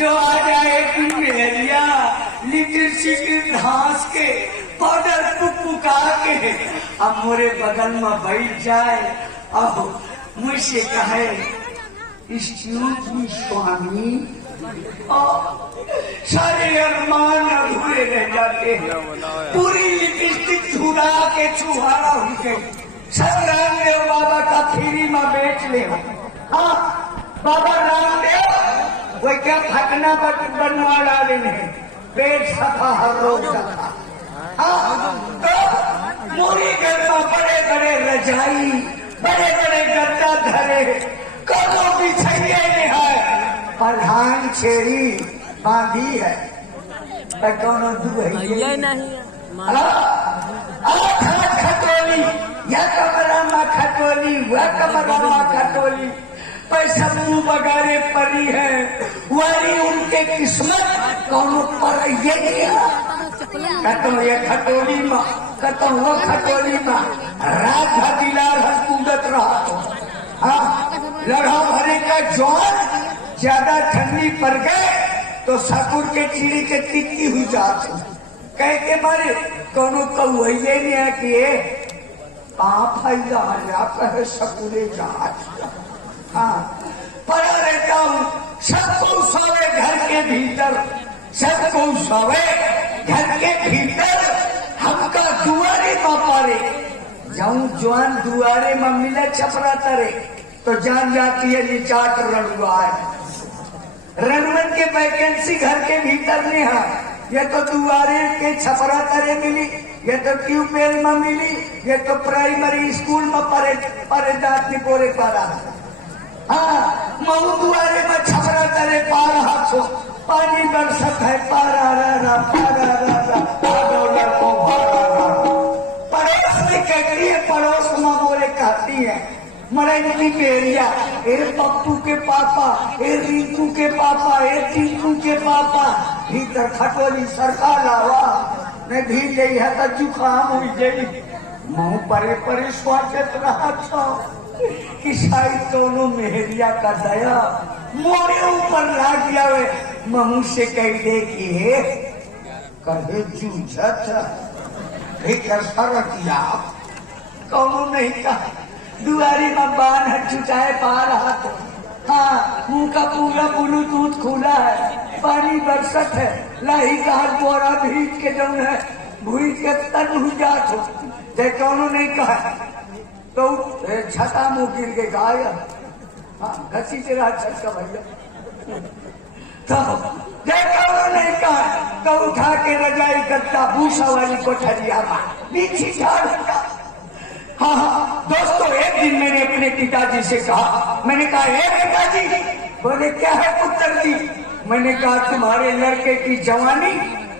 जो आ जाए मेहरिया लिटिल सिटिल घास के पाउडर पुका के अब मोरे बगल में बैठ जाए अब मुझसे कहे एक्सक्यूज मी स्वामी, सारे अरमान अधूरे रह जाते हैं। पूरी लिपस्टिक छुड़ा के छुहारा हो गई। सब रामदेव बाबा का फ्री में बेच ले। हाँ बाबा रामदेव वो क्या फटना बनवा डाले हैं, पेट सफा हर रोज सफा। हाँ तो पूरी घर में बड़े बड़े रजाई बड़े बड़े गद्दा धरे कदों बिछाइए है, प्रधान छेड़ी बांधी है दोनों दुबई नहीं खटोली या कमरा में खटोली वह कमरा में खटोली पैसा मुंह बगारे पड़ी है वाली उनके किस्मत कौन पर कहता ये खटोली में कहता वो खटोली में रात भर दिलार हंस कूदत रहा तो हाँ लड़ा भरे का जौन ज्यादा ठंडी पड़ गए तो सकुर के चिड़ी के टिक्की हुई जाती कह के मारे कोनो कौए नहीं है कि आप कहे सकुरे जहाज। हाँ पड़ा रहता हूँ सबको सोवे घर के भीतर, सबको सोवे घर के भीतर हमका दुआरे में पारे जाऊं जवान दुआरे में मिले छपरा तरे तो जान जाती है ये चाट रणुआ है। रणवन के वैकेंसी घर के भीतर नहीं है, ये तो दुआरे के छपरा तरे मिली, ये तो ट्यूबवेल में मिली, ये तो प्राइमरी स्कूल में परे जात निपोरे पारा। हाँ मऊ दुआरे में छपरा तरे पार हाथों पानी बरसत है पारा रा पड़ोस में कहती है, पड़ोस में बोले कहती है मरेंगी मेरिया ए पप्पू के पापा ए रिंकू के पापा ए टिंकू के पापा भीतर खटोली सरकार लावा मैं भी गई है तो जुकाम हुई गई मुँह परे स्वागत रहा था कि शायद दोनों मेहरिया का दया मोरे ऊपर लाग जावे। महू से कह दे कि कहे जूझत सरकिया कौनो नहीं कहा दुआरी में बान है चुचाए पा रहा तो हाँ मुंह का पूरा ब्लूटूथ खुला है पानी बरसत है लाही का बोरा भीज के जो है भूज के तन हो जात हो जय कौनो नहीं कहा तो छता मुंह गिर के गाया। हाँ घसी के रहा छटका भैया तो जय कौनो नहीं कहा तो उठा के रजाई गद्दा भूसा वाली कोठरिया नीचे झाड़ का। हाँ हाँ दोस्तों एक दिन मैंने अपने पिताजी से कहा, मैंने कहा हे पिताजी, बोले क्या है पुत्र जी? मैंने कहा तुम्हारे लड़के की जवानी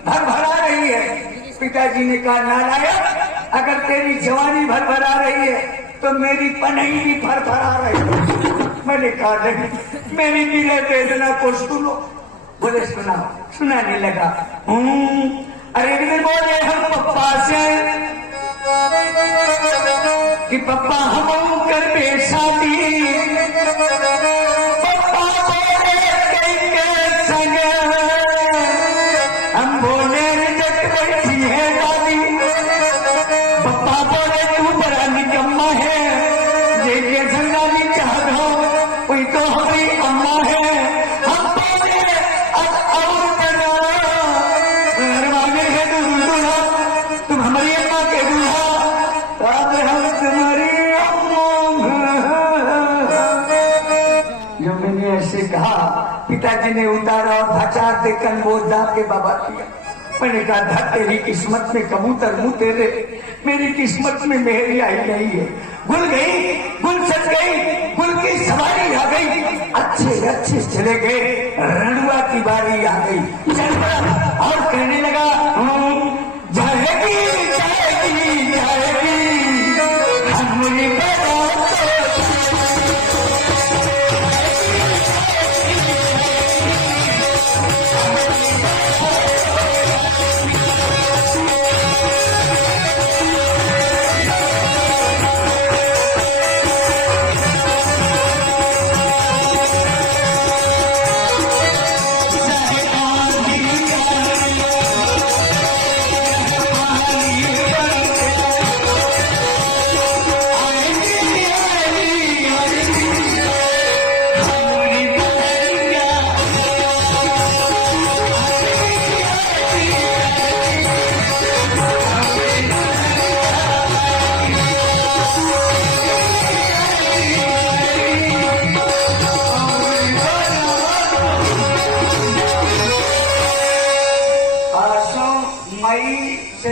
भरभरा रही है। पिताजी ने कहा नालायक, अगर तेरी जवानी भरभरा रही है तो मेरी पनई भी भरभरा रही है। मैंने कहा नहीं, मेरी दिल वेदना को सुनो। बोले सुनाओ। सुनाने लगा अरे बोले हम पप्पा से कि पप्पा हम कर बेशादी पप्पा बोले के संग हम बोले रिजट बैठी है दादी। पप्पा बोले तू बड़ा निकम्मा है ये संगाली चाह दो कोई तो हमारी अम्मा है। हम बोले अब और बना रवाने है दूल्हा तुम हमारी अम्मा के दूल्हा जो मैंने ऐसे कहा पिताजी ने उतारा और भचार देकर वो दाब के बाबा किया। मैंने कहा था तेरी किस्मत में कबूतर मुंह तेरे, मेरी किस्मत में मेहरी आई नहीं है। गुल गई, गुल सज गई, गुल की सवारी आ गई, अच्छे चले गए, रणुआ की बारी आ गई। चल पड़ा और कहने लगा जाएगी जाएगी जाएगी हमारी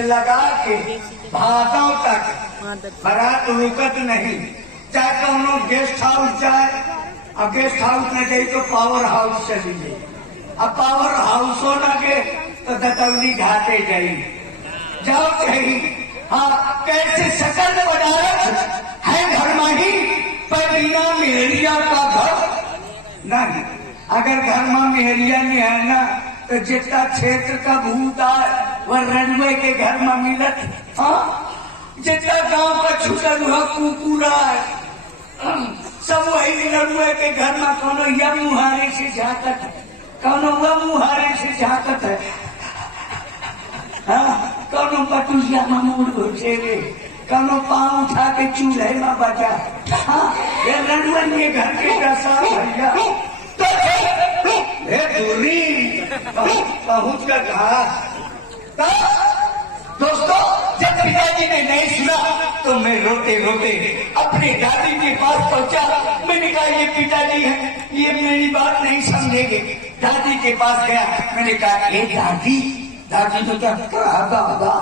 लगा के भादों तक बारात रुकत नहीं। चाहे कौनो गेस्ट हाउस जाए, अब गेस्ट हाउस में गई तो पावर हाउस चली गई, अब पावर हाउसों न गए तो दतौली घाटे गई, जाओ चाहिए। हाँ, कैसे सकल वजारत है घर में ही पर बिना मेहरिया का घर नहीं। अगर घर में मेहरिया नहीं है ना तो जितना क्षेत्र का भूत आए वह रणवे के घर में मिलत। हाँ, जितना गांव का छुटल हुआ कुकुरा है सब वही रणवे के घर में कोनो यह मुहारे से झाकत है, कोनो वह मुहारे से झाकत है। हाँ, कोनो पटुसिया में मूड घुसेरे, कोनो पाँव उठा के चूल्हे में बजा। हाँ, ये रणवन के घर के दशा भैया तो दूरी पहुंच कर कहा। दोस्तों, जब पिताजी ने नहीं सुना तो मैं रोते रोते अपने दादी के पास पहुंचा। मैंने कहा ये पिताजी है, ये मेरी बात नहीं समझेंगे। दादी के पास गया, मैंने कहा ए दादी, दादी तो क्या कहा दादा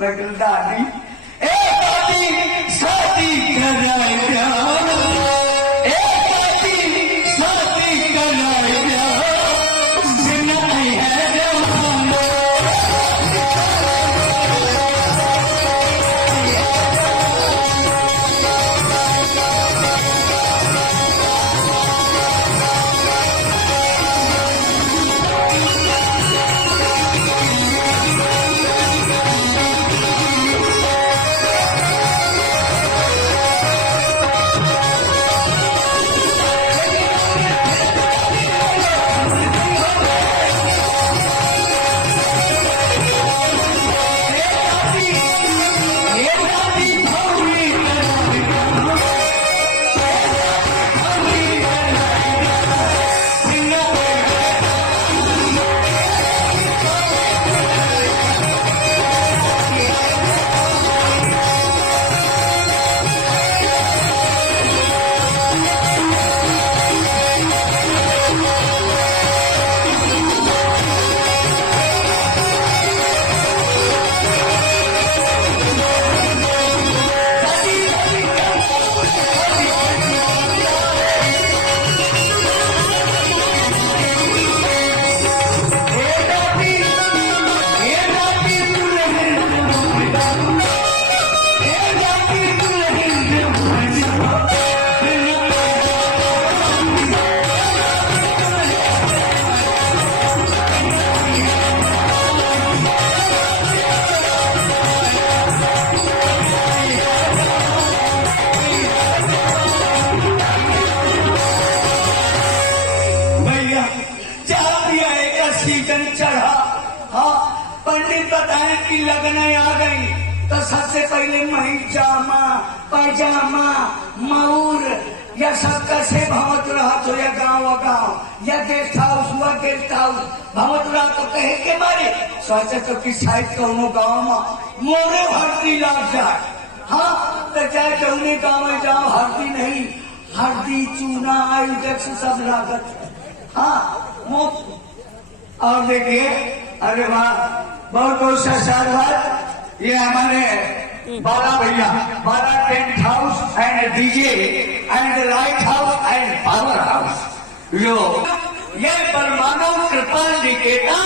मैं दादी, ए दादी शादी कराए प्यार, ए दादी शादी कराए प्यार, सुनाई है जवान। की लगने आ गई तो सबसे पहले मही जामा पैजामा मऊर या सबका से भवत रहा तो या गांव या गेस्ट हाउस हुआ गेस्ट हाउस भवत रहा तो कहे के मारे सोचे तो कि शायद कोनो गाँव में मोरे हल्दी लग जाए। हाँ, तो चाहे जौने गाँव में जाओ हल्दी नहीं, हल्दी चूना आयुडेक्स सब लागत है। हाँ, मुफ्त। और देखिए, अरे वाह, बहुत बहुत धन्यवाद। ये हमारे बाला भैया, Bala tent house and DJ and light house and power house, जो ये परमाणु कृपा निकेता।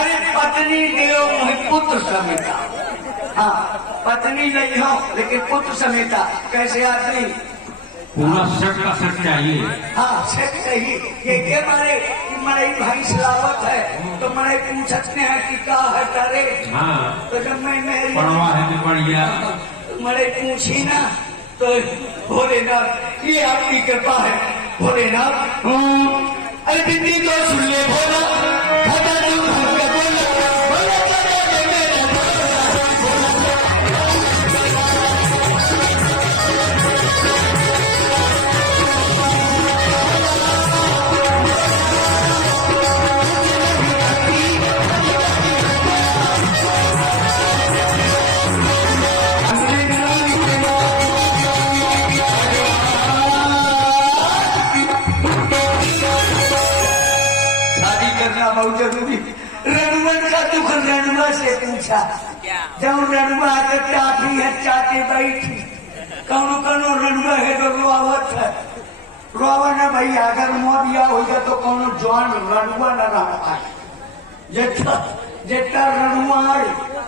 अरे पत्नी देव पुत्र समेता। हाँ, पत्नी नहीं हो लेकिन पुत्र समेता। कैसे आदमी पूरा सेट का सेट चाहिए। हाँ, सेट चाहिए। ये मारे मरे भाई सलावत है तो मरे पूछते हैं कि क्या है तारे। हाँ, तो जब मैं पढ़वा है बढ़िया मरे पूछी ना तो भोलेनाथ, ये आपकी कृपा है भोलेनाथ। अरे बिंदी तो सुन ले भोला, खदा तू बोला बोला बहुत जरूरी। रणवन का दुख रणवन रनुआ से पूछा, जब रनुआ के चाटी है चाटे बैठी, कौनो कौनो रनुआ है तो रुआवत है, रुआवा न भैया, अगर मुआ बिया हो गया तो कौनो जवान रनुआ न रह पाए। जितना रनुआ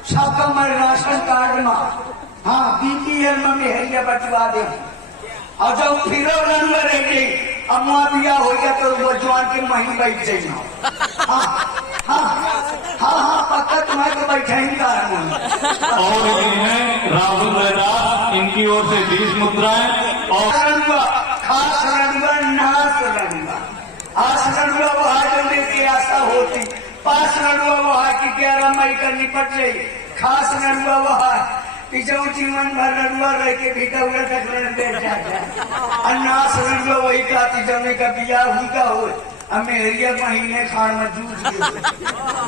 सबका मैं राशन कार्ड में, हाँ BPL में मेहरिया बचवा दे, और जब फिर रनुआ रहे अब मुआ बिया हो गया तो वो जवान के मही बैठ जाइए। हाँ हाँ हाँ हाँ पक्का तुम्हारे तो बैठा ही का है। और ये है राहुल रैदास, इनकी ओर से 20 मुद्राएं। और रनुआ, खास रनुआ, नास रनुआ, आस रनुआ वहाँ जमने की आशा होती, पास रनुआ वहाँ की 11 मई का निपट गई, खास रनुआ वहाँ पिछौ जीवन भर रनुआ रह के भीतर तक बैठ जाता, और नास रनुआ वही का जमने का बिया हुई का हो, मेहरिया महीने खान में जूझ गए।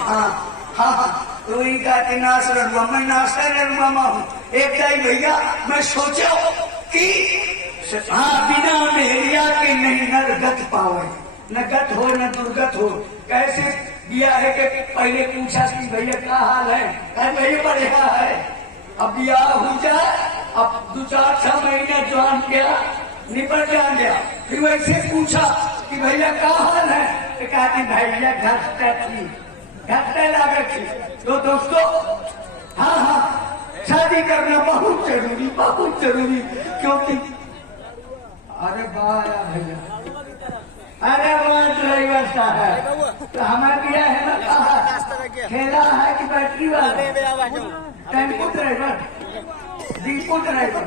हाँ हाँ हाँ तो वही का नास रनुआ, मैं नासा रनुआ में हूँ। एक दाई भैया मैं सोचा कि हाँ बिना मेहरिया के नहीं नरगत पावे, न गत हो न दुर्गत हो। कैसे बिया है के पहले पूछा कि भैया क्या हाल है, कहे भैया बढ़िया है। अब बिया हो जाए, अब 2-4 महीने जवान गया निपट जान गया, फिर वैसे पूछा कि भैया क्या हाल है, तो कहते भैया घटता थी, घटने लागत थी। तो दोस्तों हाँ हाँ शादी करना बहुत जरूरी, बहुत जरूरी, क्योंकि अरे वाह भैया, अरे वाह ड्राइवर साहब, तो हमारा बिया है ना कहा ठेला है कि बैटरी वाला, टेम्पो ड्राइवर, दीपू ड्राइवर,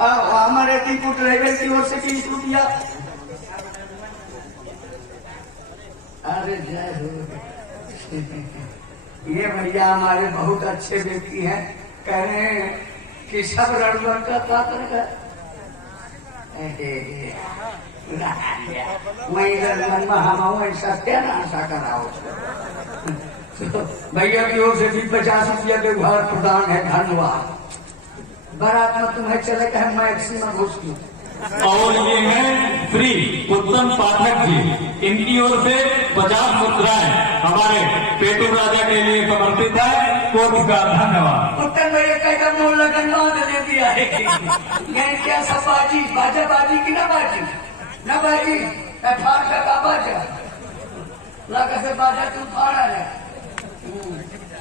हमारे दीपू ड्राइवर की ओर से 20 रुपया। अरे जय हो। ये भैया हमारे बहुत अच्छे व्यक्ति हैं, कह रहे हैं कि सब रणवर का पात्र का वही रणवर में हम ऐसा क्या नाशा कराओ। तो भैया की ओर से भी 50 रुपया व्यवहार प्रदान है, धन्यवाद। बारात में तुम्हें चले गए मैक्सिमम घुस की। और ये है श्री उत्तम पाठक जी, इनकी ओर से 50 मुद्राएं हमारे पेटू राजा के लिए समर्पित है, कोटि का धन्यवाद। उत्तम भैया का मोल लगन दे दिया है, क्या सब बाजी बाजा बाजी की ना बाजी, न बाजी फाड़ का बाजा लगा से बाजा तू फाड़ा है।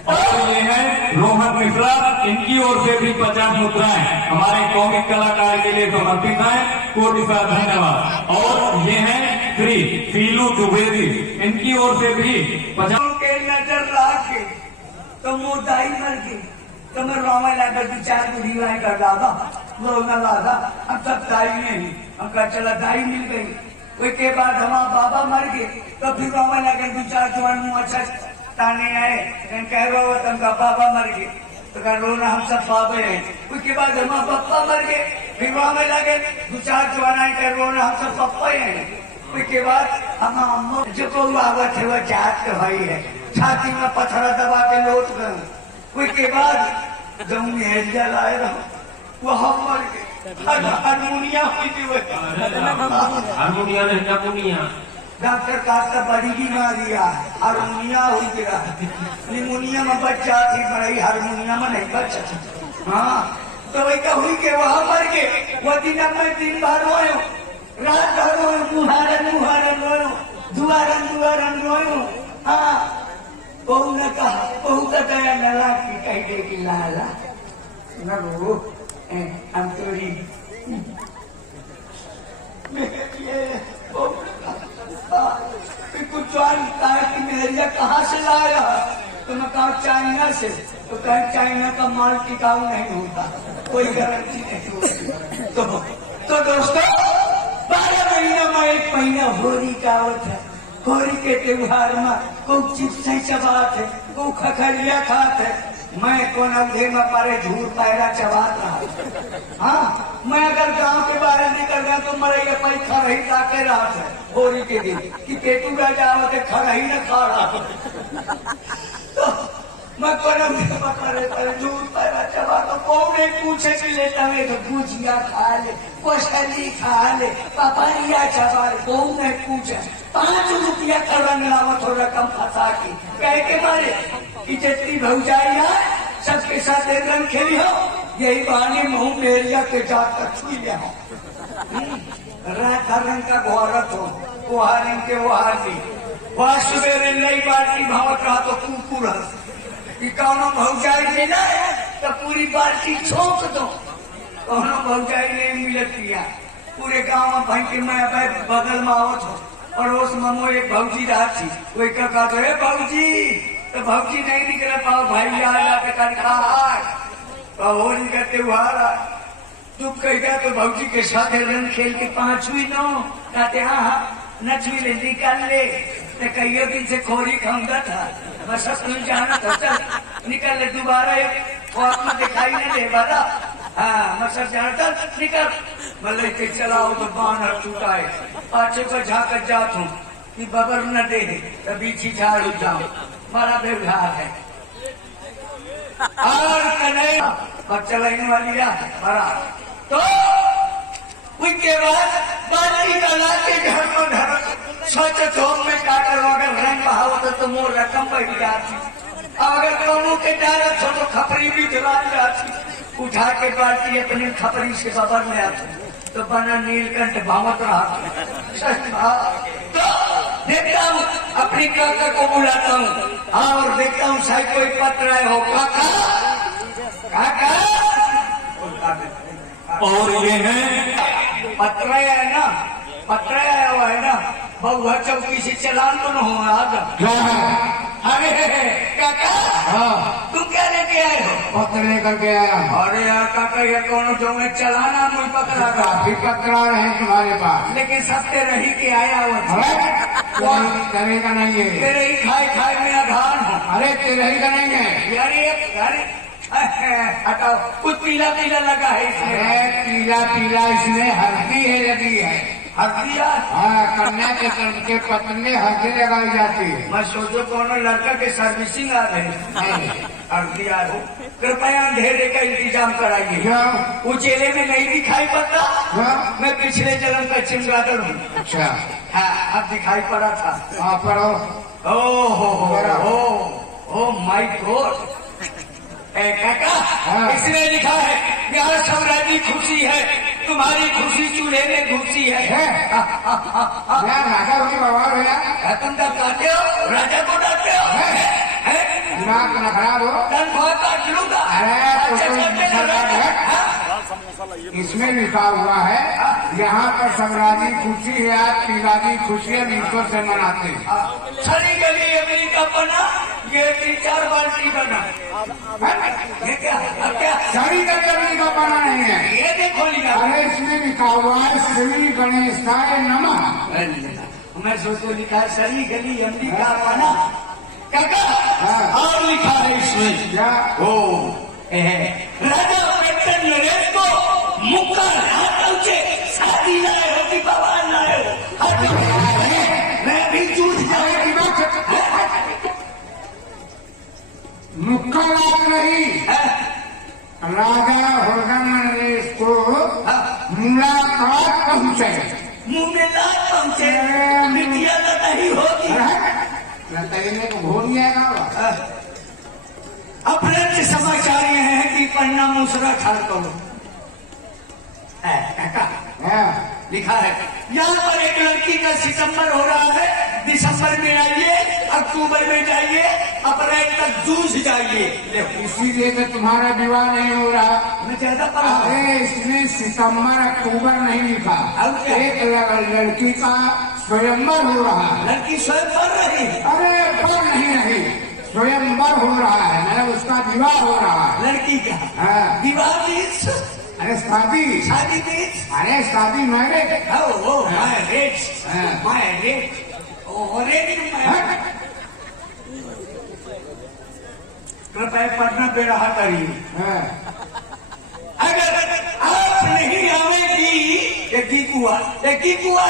और ये है रोहन मिश्रा, इनकी ओर से भी 50 मुद्राएं हमारे कॉमिक कलाकार के लिए समर्पित है, कोटि का धन्यवाद। और ये है श्री फीलू द्विवेदी, इनकी ओर से भी 50 के नजर रख के तो मुदाई मर गई, तो मैं रोमा लाकर 2-4 बुढ़ी कर डाला, वो न लादा, हम सब दाई नहीं, हम कहा चला दाई मिल गई। उसके बाद हमारा बाबा मर गए, तो फिर रोमा लाकर 2-4 जवान मुँह अच्छा ताने आए, कह रहा तुमका बाबा मर गए, तो कह रो ना हम सब बाबे हैं। उसके बाद हमारा पप्पा मर गए, फिर रोने लगे, 2-4 जवान आए, कह रो ना हम सब पप्पा हैं। उसके बाद हम अम्मा जो को आवत है वह जात के भाई है, छाती में पत्थर दबा के लौट गए। उसके बाद जब मेहरिया लाए रहा वह मर गए, हारमोनिया हुई थी, हारमोनिया ने क्या डॉक्टर का बड़ी बीमारी है, हारमोनिया हो गया, निमोनिया में बच जाती, बड़ी हारमोनिया में नहीं बच। हाँ तो वही का हुई के वहां मर के वो दिन में 3 बार रोयो, रात भर रोयो, मुहारन मुहारन रोयो, दुआरन दुआरन रोयो। हाँ बहू ने कहा, बहू का दया नला की कह दे कि लाला न रो, हम तोरी कुछ कहा कि मेहरिया कहाँ से लाया, तो मैं कहा चाइना से, तो कहा चाइना का माल टिकाऊ नहीं होता, कोई गारंटी नहीं होती। तो दोस्तों 12 महीना में 1 महीना होली का आवत है, होली के त्योहार में खूब चिप्स नहीं चबात है, खूब खखरिया खात है, मैं कौन अवधे में पारे झूठ पैरा चबात रहा। हाँ मैं अगर गांव के बाहर निकल गया तो मरे पाई खरही ताके रहा था होली के दिन कि पेटू राजा आवते खरही न खा रहा। तो मैं कौन अवधे में पारे झूठ पैरा चबा, तो कौन एक पूछे कि लेता है तो भुजिया खा ले, कोशली खा ले, पपरिया चबा ले, कौन एक पूछे 5 रुपया करने लावत हो रकम फंसा के कह के मारे कि जितनी भौजाई है सबके साथ एक रंग खेली हो, यही बहाने मुंह मेरिया के जाकर छुई ले हो। रंग का घोरत हो, वो हारें के वो हार ली। वह सवेरे नई बाल्टी भावत रहा तो कुकुर कि कौनो भौजाई मिला है तो पूरी बाल्टी छोंक दो। कौनो भौजाई नहीं मिलत किया, पूरे गांव में भाई के मैं बगल में आवत हो, पड़ोस में मोर एक भौजी रहा थी, वही का कहते है भौजी, तो भौजी नहीं निकल पाओ, भाई आ जाते कनखा वो निकलते हुआ तू कह गया तो भौजी के साथ रंग खेल के 5वीं नो कहते हाँ नचवी ले निकाल ले, तो कई दिन से खोरी खाऊंगा था, बस स्कूल जाना था, चल निकल ले दोबारा में दिखाई नहीं दे वाला। हाँ मसर जाना था निकल, मतलब के चलाओ तो बानर छूटाए, पाछे को झाकर जात हूँ कि बबर न दे तो बीची झाड़ जाऊं, बड़ा व्यवहार है। और कन्हैया बच्चा लगने वाली बड़ा तो उसके बाद बाल्टी का लाके घर को धर सोच धोम में काटर अगर रंग बहावत तो मोर रकम बढ़ जाती, अगर दोनों के डालत हो तो खपरी भी जला जाती, उठा के बाल्टी अपनी खपरी से बबर में आती तो बना नीलकंठ भावत रहा। तो देखता हूँ अपनी काका को बुलाता हूँ और देखता हूँ शायद कोई पत्र आए हो। काका काका और ये है पत्र है ना, पत्र आया हुआ है ना, बहुआ चौकी से चलान तो न हो आगा। अरे काका हाँ तुम क्या लेके आए हो? पत्र लेकर के आया हूँ। अरे यार काका ये कौन जो मैं चलाना मुझे पकड़ा था, काफी पत्र रहे तुम्हारे पास, लेकिन सत्य रही के आया हुआ तेरे का नहीं है, तेरे ही खाए खाए में आधार हूँ। अरे तेरे ही का नहीं है। अरे हटाओ, कुछ पीला पीला लगा है इसमें। अरे पीला पीला इसमें हल्दी है लगी है। हल्दिया? हाँ कन्या के पत्र में हल्दी लगाई जाती है। मैं सोचो कौन लड़का के सर्विसिंग आ रहे हल्दिया हो, कृपया अंधेरे का इंतजाम कराइए। क्यों? उचेले में नहीं दिखाई पड़ता, क्यों? मैं पिछले जन्म का चिमगादड़ हूँ। अच्छा हाँ अब दिखाई पड़ा था। हाँ पढ़ो। ओ माय गॉड काका हाँ। इसने लिखा है यहाँ सम्राटी खुशी है, तुम्हारी खुशी चूल्हे में घुसी है। राजा की बाबा भैया तुम तो कहते हो राजा को डांटते हो, दिमाग न खराब हो। तनख्वाह काट लूंगा। अरे तो कोई अच्छा, सरकार है। इसमें लिखा हुआ है यहाँ पर सम्राजी खुशी है, आज पिलाजी खुशी है, मिलकर से मनाते हैं। छड़ी गली अमेरिका बना, ये 3-4 बाल्टी बना। ये क्या सारी कभी का बना नहीं है। ये देखो लिखा। अरे इसमें लिखा हुआ है श्री गणेशाय नमः। मैं सोचो लिखा है सही गली अमेरिका बना काका। हाँ। और लिखा है इसमें क्या? राजा कैप्टन नरेश को मुक्का हाथ पहुंचे, शादी लाए हो कि बवाल लाए हो, मैं भी जूझ जाऊंगी। मुक्का लाभ नहीं, राजा नरेश को मुलाकात पहुंचे, मुंह में लात पहुंचे, मिटिया तो नहीं होगी। तेरे को भूल जाएगा। अपने के समाचार ये है कि पन्ना मूसरा ठार करो। लिखा है यहाँ पर एक लड़की का सितंबर हो रहा है, दिसंबर में आइए, अक्टूबर में जाइए, अप्रैल तक जूझ जाइए। इसीलिए तो तुम्हारा विवाह नहीं हो रहा। मैं ज्यादा पढ़ा। अरे इसमें सितंबर अक्टूबर नहीं लिखा, अब क्या? एक लड़की का स्वयंवर हो रहा है। लड़की स्वयं पढ़ रही है। अरे पर नहीं रही, स्वयंवर हो रहा है, मतलब उसका विवाह हो रहा है। लड़की का हाँ। विवाह मीन्स अरे शादी, शादी मीन्स अरे शादी मैरिज। मैरिज, हाँ। मैरिज, कृपया पढ़ना बेरहा करिए। अगर आप नहीं आवेगी एक गीत हुआ, एक गीत हुआ,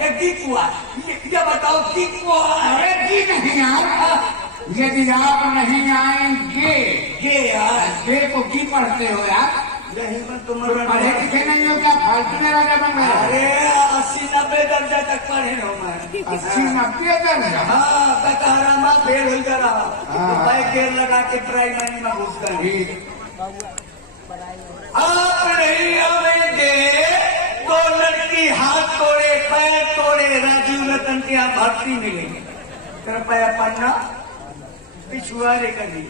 एक गीत हुआ, ये बताओ गीत हुआ। अरे जी नहीं यार, यदि आप नहीं आएंगे, ये यार गे को की पढ़ते हो यार? यही में तुम पढ़े लिखे नहीं हो क्या? फालतू में राजा बन गए। अरे 80-90 दर्जा तक पढ़े हो मैं। 80-90 दर्जा। हाँ कतारा में फेल हो करा हाँ। तो पैर गेर लगा के प्राइमरी में घुस कर ठीक। आप नहीं आवेंगे तो लड़की हाथ तोड़े पैर तोड़े राजीव रतन के यहाँ भर्ती मिलेंगे। कृपया पन्ना पिछुआरे करिए।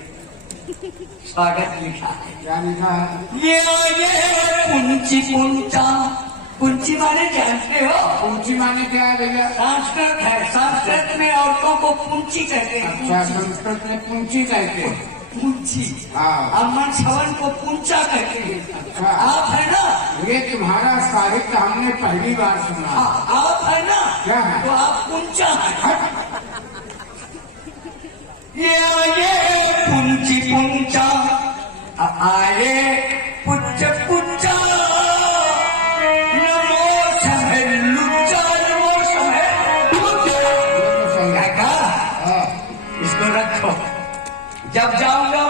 स्वागत लिखा है। क्या लिखा है? ये पुंची पुंचा पुंची माने जानते हो? पूंची माने क्या है भैया? संस्कृत है। संस्कृत में औरतों को पुंची कहते हैं। अच्छा, संस्कृत में पूंची कहते हैं। पुंची। हाँ। अमन छवन को पुंचा कहते हैं। अच्छा। आप है ना? ये तुम्हारा साहित्य हमने पहली बार सुना। हाँ, आप है ना? क्या है? तो आप पुंचा है। ये पुंची पुंचा आए पुच्च पुच्चा नमो समय लुच्चा नमो समय हाँ। इसको रखो। जब जाऊंगा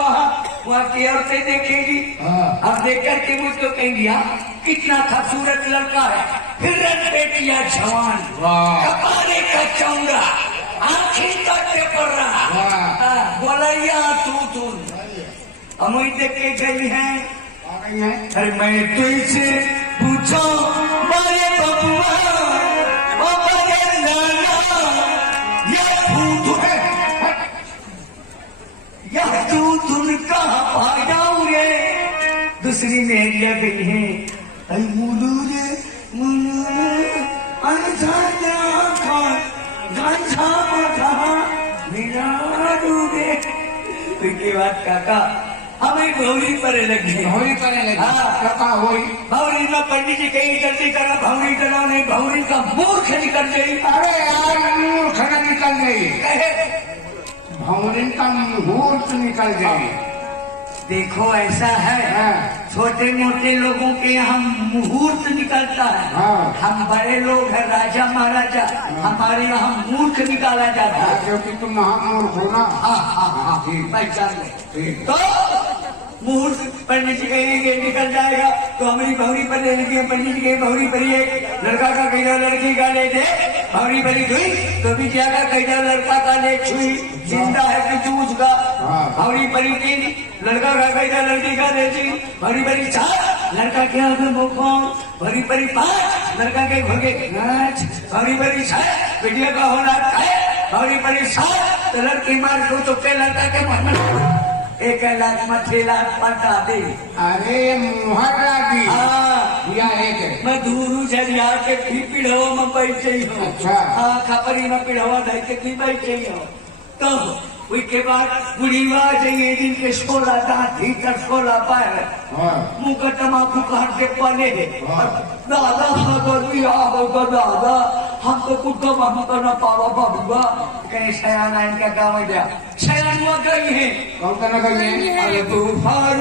वहाँ की औरतें देखेगी। हाँ। अब देख करके मुझको कहेंगी हाँ कितना खूबसूरत लड़का है। हिरन बेटिया जवान वाह। कपाले का चौड़ा आँखें काटने पड़ रहा। वाह। बोलैया तू हम वही देख के गई हैं। आ गई है। अरे मैं तुझसे पूछो बड़े बबुआ ओ बड़े नाना यह तू तुम कहाँ पा जाऊं रे। दूसरी मेरिया गई है अरे मुलू रे मुलू रे मेरा रे। उसके बाद काका हमें भौरी परे लगी। भौरी परे लगी। हाँ। क्या हुई? भौरी में पंडित जी कहीं जल्दी करो भौरी डरो नहीं भौरी का मूर्ख निकल गई। अरे यार मूर्ख न निकल गई। भौरी का मुहूर्त निकल गई। देखो ऐसा है हाँ। छोटे मोटे लोगों के यहाँ मुहूर्त निकलता है। हाँ। हम बड़े लोग हैं राजा महाराजा हमारे यहाँ मूर्ख निकाला जाता है। क्योंकि तुम महामूर्ख हो ना। हाँ, ठीक। पहचान ले। ठीक। तो मुहूर्त पंडित जी कहेंगे निकल जाएगा तो हमारी भौरी पर ले लीजिए। पंडित जी कहे भौरी परी एक लड़का का कहीं लड़की का ले दे। भौरी परी हुई तो विद्या का कहीं लड़का का ले छुई जिंदा है कि जूझ का। हाँ। भौरी परी तीन लड़का का कहीं लड़की का ले छी। भौरी परी चार लड़का के हाथ में भोखो। भौरी परी पांच लड़का के घोगे नाच। भौरी परी छह विद्या का होना है। भौरी परी सात तो लड़की मार को तो के लड़का के मन में 1 लाख में 6 लाख पलटा दे। अरे मुहर रागी। हाँ या एक है। मैं दूरू झरिया के भी पिढ़वा में बैठ गई हूँ। अच्छा। हाँ खपरी में पिढ़वा ढाई के भी बैठ गई हूँ। तो उसके बाद बुढ़ीवा जाइए दिन के 16 दांत भीतर 16 पैर हाँ। मुंह का तमाकू काट के पले दादा होगा दादा हम तो कुछ हम तो न पावा बबुआ कहीं सयाना इनका गाँव गया सयान हुआ गई है। कौन करना गई है? अरे तूफान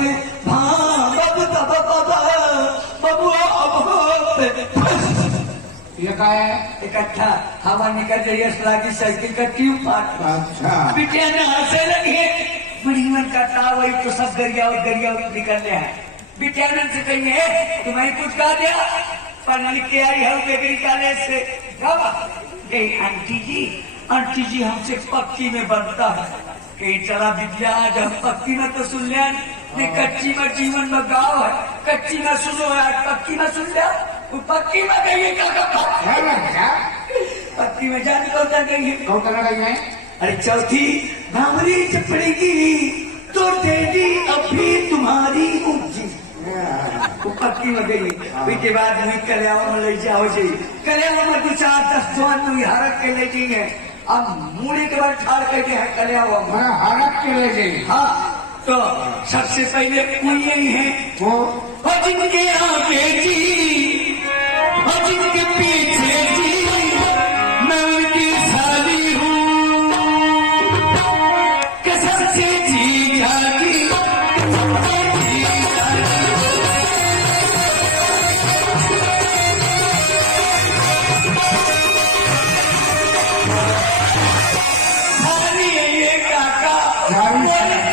ये क्या है? इकट्ठा हवा निकल रही है सलागी साइकिल का ट्यूब फाट। अच्छा। बिटिया ने हंसने लगी है बड़ी मन का ताव वही तो सब गरिया निकलने हैं। बिटिया ने से कही है तुम्हें कुछ कहा दिया पढ़ लिख के आई है बेकरी कॉलेज से कही आंटी जी हमसे पक्की में बनता है। कहीं चला विद्या आज हम पक्की में तो सुन लिया नहीं कच्ची में जीवन में गाँव है कच्ची में सुनो आज पक्की में सुन लिया वो पक्की में गई है क्या पक्की में जाने कौन गई है। कौन करना गई है? अरे चौथी भावरी चपड़ेगी तो तेरी अभी तुम्हारी ऊंची वो पक्की में गई। उसके बाद वही कल्याण में ले जाओ जी कल्याण में 2-4-10 जवान में हरक के ले जाइए। अब मूड़ी के बाद ठाड़ करके है कल्याण में हरक के ले गई। हाँ तो सबसे पहले कोई यही है वो जिनके आगे जी और जिनके पीछे जी मैं उनकी साली हूँ कसम से जी जागी सारी है ये काका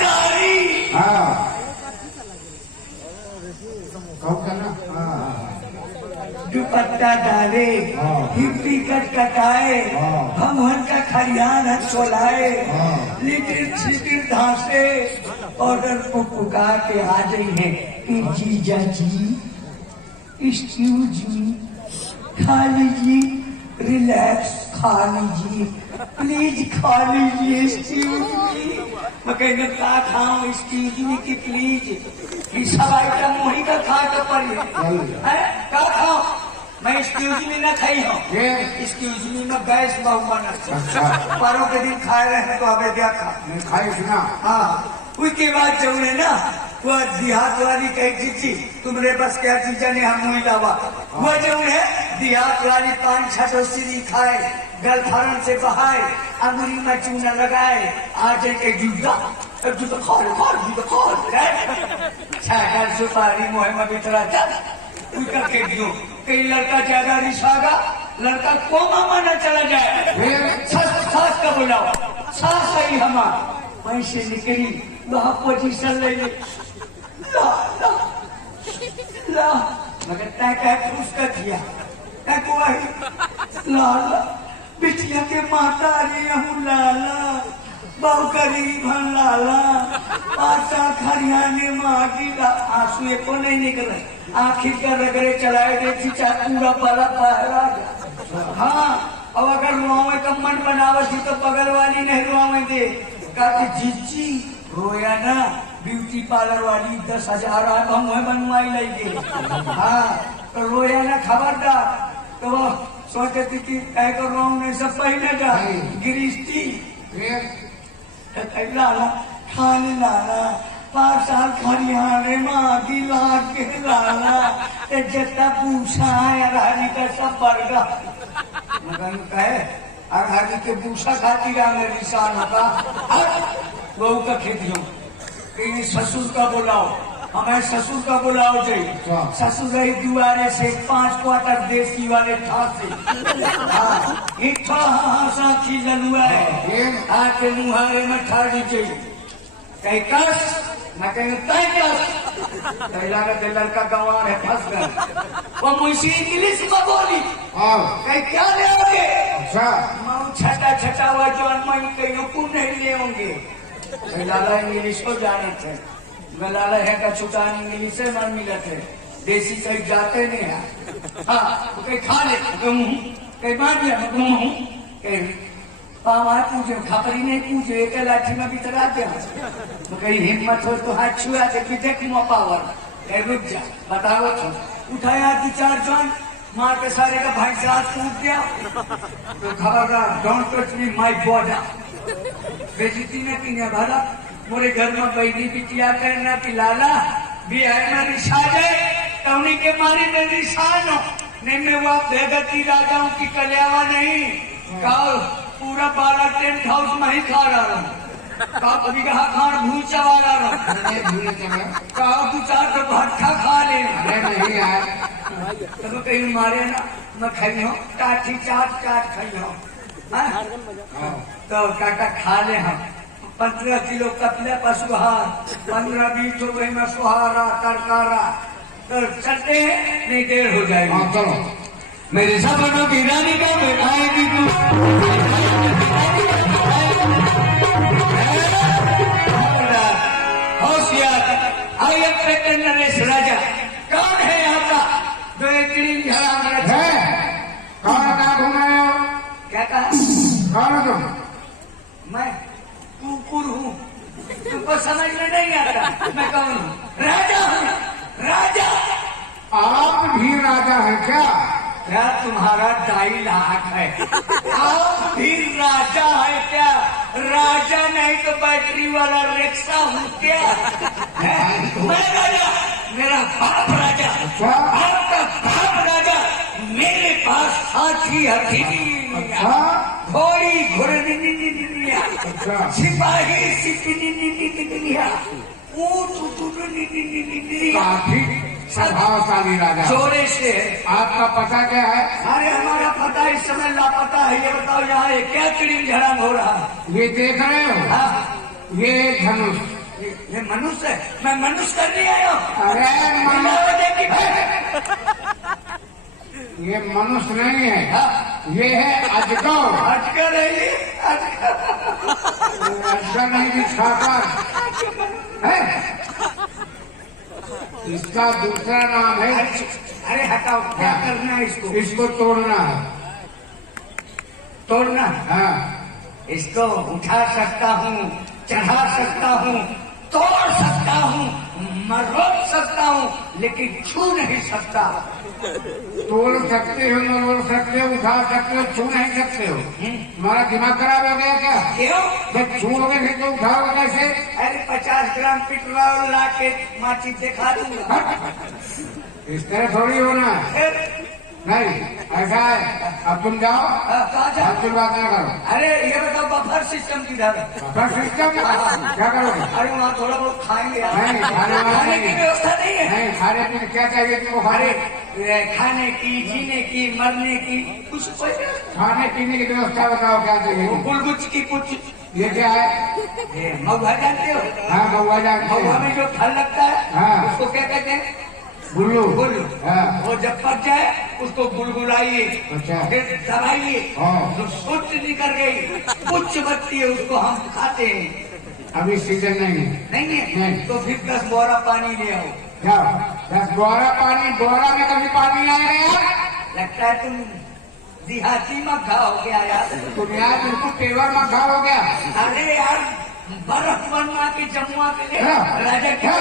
सारी। हाँ। कौन करना? हाँ। दुपट्टा डाले, हिप्पी कट कटाए, भगवान का खरियान हाथ सोलाए, लिटिल छिटिल धांसे, ऑर्डर को पुकार के आ गई है कि जीजा जी, एक्सक्यूज मी, खा लीजिए, रिलैक्स, खा लीजिए, प्लीज खा लीजिए, एक्सक्यूज मी। मैं कहने का खाऊं एक्सक्यूज मी की प्लीज, ये सब आइटम वही का खा के पड़ी है, का खाऊं मैं एक्सक्यूज मी न खाई हूँ, एक्सक्यूज मी में गैस बहुमान पारों के दिन खाए रहे तो हमें क्या खा खाई सुना। हाँ, उसके बाद जो है ना वो देहात वाली कही थी तुमरे बस क्या चीजा ने हम मुँह लावा, वो जो है देहात वाली 5-6 सीरी खाए, गलफारन से बहाए, अंगुली में चूना लगाए, आज के जूता जूता खोल छाकर सुपारी मुँह में बितरा था के दियो, कई लड़का ज्यादा रिसागा, लड़का कोमा माना चला जाए, सास का बुलाओ, सास सही हमारा वहीं से निकली, वहाँ पोजीशन ले ली, ला मगर तय कह खुश कर दिया, तय को लाला बिटिया के माता रे हूँ लाला, बहु गरीब हन लाला, पासा खरियाने माटी ला, आंसू एको नहीं निकले, आखिर का रगड़े चलाए गए चीचा पूरा पाला पहरा गया। हाँ, अब अगर रुआवे का मन बनावत थी तो बगल वाली नहीं रुआवे दे, कहा जीजी रोया ना, ब्यूटी पार्लर वाली 10,000 हम बनवाई लेंगे। हाँ, तो रोया ना खबरदार, तो वो सोचती थी तय कर रहा हूँ नहीं सब पहले जा गिरिस्ती लाला खाने लाला 5 साल खरियाने माँ की लाग के लाला जितना पूछा है रानी का सब बरगा मगन कहे अघाड़ी के पूछा खाती रहा मेरी निशान का बहू का खेती हूँ ससुर का बुलाओ, हमें ससुर का बुलाओ जी, ससुर गई दुआरे से 5 क्वार्टर देसी वाले ठाक से, हाँ साखी जलुआ है, आके मुहारे में ठा दीजिए, कहीं कस, मैं कहीं तय कस, कहीं लड़का गंवार है फंस गए, वो मुझसे इंग्लिश में बोली, कहीं क्या ले होंगे, माँ छटा हुआ जो अनमन कहीं को नहीं ले होंगे, लाला इंग्लिश को जाने थे, लाला है का छुटान इंग्लिश से मन मिला थे, देसी कहीं जाते नहीं है, हाँ कहीं खा ले, कहीं बांध लिया, कहीं पाँव पूछे, खपरी नहीं पूछे, एक लाठी में बितरा दे, तो कहीं हिम्मत हो तो हाथ छुआ दे, कि देख मुँह पावर, कहीं रुक जा, बताओ तो, उठाया 2-4 जन, मार के सारे का भाई साथ कूद दिया, तो खबरदार, don't touch me my border, बेइज्जती न की न भला, मोरे घर में बहनी बिटिया करना कि लाला भी है मैं रिशा जाए, तो उन्हीं के मारी में रिशान हो, नहीं मैं वो बेगती राजाओं की कल्यावा नहीं, कहो पूरा 12 टेंट हाउस में ही खा रहा हूँ, कहा कभी कहा खान भूल चवा रहा हूँ, कहा 2-4 तो भट्ठा खा ले, तो कहीं मारे ना, मैं खाई हूँ, टाठी चाट खाई हूँ, तो काका खा ले हम 15 किलो कतले पशुहार 15-20 रुपए में सुहारा तरकारा तो चलते हैं नहीं देर हो जाएगी चलो मेरे सपनों की रानी का आएगी तू होशियार आइए प्रेटेंडर नरेश राजा कौन है यहाँ का जो एक है कौन कहा घुमाए हो क्या कहा कौन तुम मैं कुकुर हूँ तुमको समझ में नहीं आता मैं कौन हूँ राजा हूँ राजा आप भी राजा है क्या क्या तुम्हारा 2.5 लाख है आप भी राजा है क्या राजा नहीं तो बैटरी वाला रिक्शा हूँ क्या मैं राजा मेरा बाप राजा आपका बाप राजा मेरे पास हाथी हथेली घोड़ी घोड़े सिपाही सिपी ऊँट काफी प्रभावशाली राजा जोरे से आपका पता क्या है अरे हमारा पता इस समय लापता है ये बताओ यहाँ ये क्या चिड़िंग झड़ंग हो रहा है ये देख रहे हो हाँ? ये धनुष ये मनुष्य है मैं मनुष्य करने आया हूँ अरे ये मनुष्य नहीं है, ये है अजगर। अटका नहीं, अटका अजगर नहीं भी छाकर है। इसका दूसरा नाम है, अरे हटाओ, क्या करना है इसको? इसको तोड़ना है। तोड़ना, हाँ, इसको उठा सकता हूँ, चढ़ा सकता हूँ, तोड़ सकता हूँ, मरोड़ सकता हूँ, लेकिन छू नहीं सकता। तोड़ सकते हो, मरोड़ सकते हो, उठा सकते हो, छू नहीं सकते हो। तुम्हारा दिमाग खराब हो गया क्या? क्यों? जब छूओगे फिर तो उठाओगे कैसे? अरे 50 ग्राम पेट्रोल ला के माचिस दिखा दूंगा। इस तरह थोड़ी होना है। फिर नहीं, ऐसा है। अब तुम जाओ, कहा जा? फालतू बात ना करो। अरे ये बताओ, बफर सिस्टम किधर है? बस सिस्टम क्या करोगे? अरे वहाँ थोड़ा बहुत खाएंगे यार। नहीं, खाने वाला खाने नहीं की है। व्यवस्था नहीं है। नहीं, खाने पीने क्या चाहिए तुमको? अरे खाने की, जीने की, मरने की कुछ कोई खाने पीने की व्यवस्था बताओ, क्या चाहिए? गुलगुच की कुछ। ये क्या है? ये महुआ जानते हो? हाँ, महुआ जानते महुआ हैं। में जो फल लगता है, हाँ। उसको क्या कहते हैं? गुल्लू। गुल्लू। हाँ। वो जब पक जाए उसको गुलगुलाइए, अच्छा। फिर दबाइए, हाँ। जो सुट निकल गई कुछ बचती है उसको हम खाते हैं। अभी सीजन नहीं है। नहीं है? नहीं। तो फिर 10 बोरा पानी ले आओ। जाओ, 10 बोरा पानी। बोरा में कभी पानी आएगा यार? लगता है तुम देहाती मक्खा हो गया यार। तुम यार बिल्कुल तेवर मखा हो गया। अरे यार, बर्फ बनवा के जमुआ के लिए हाँ। राजा क्या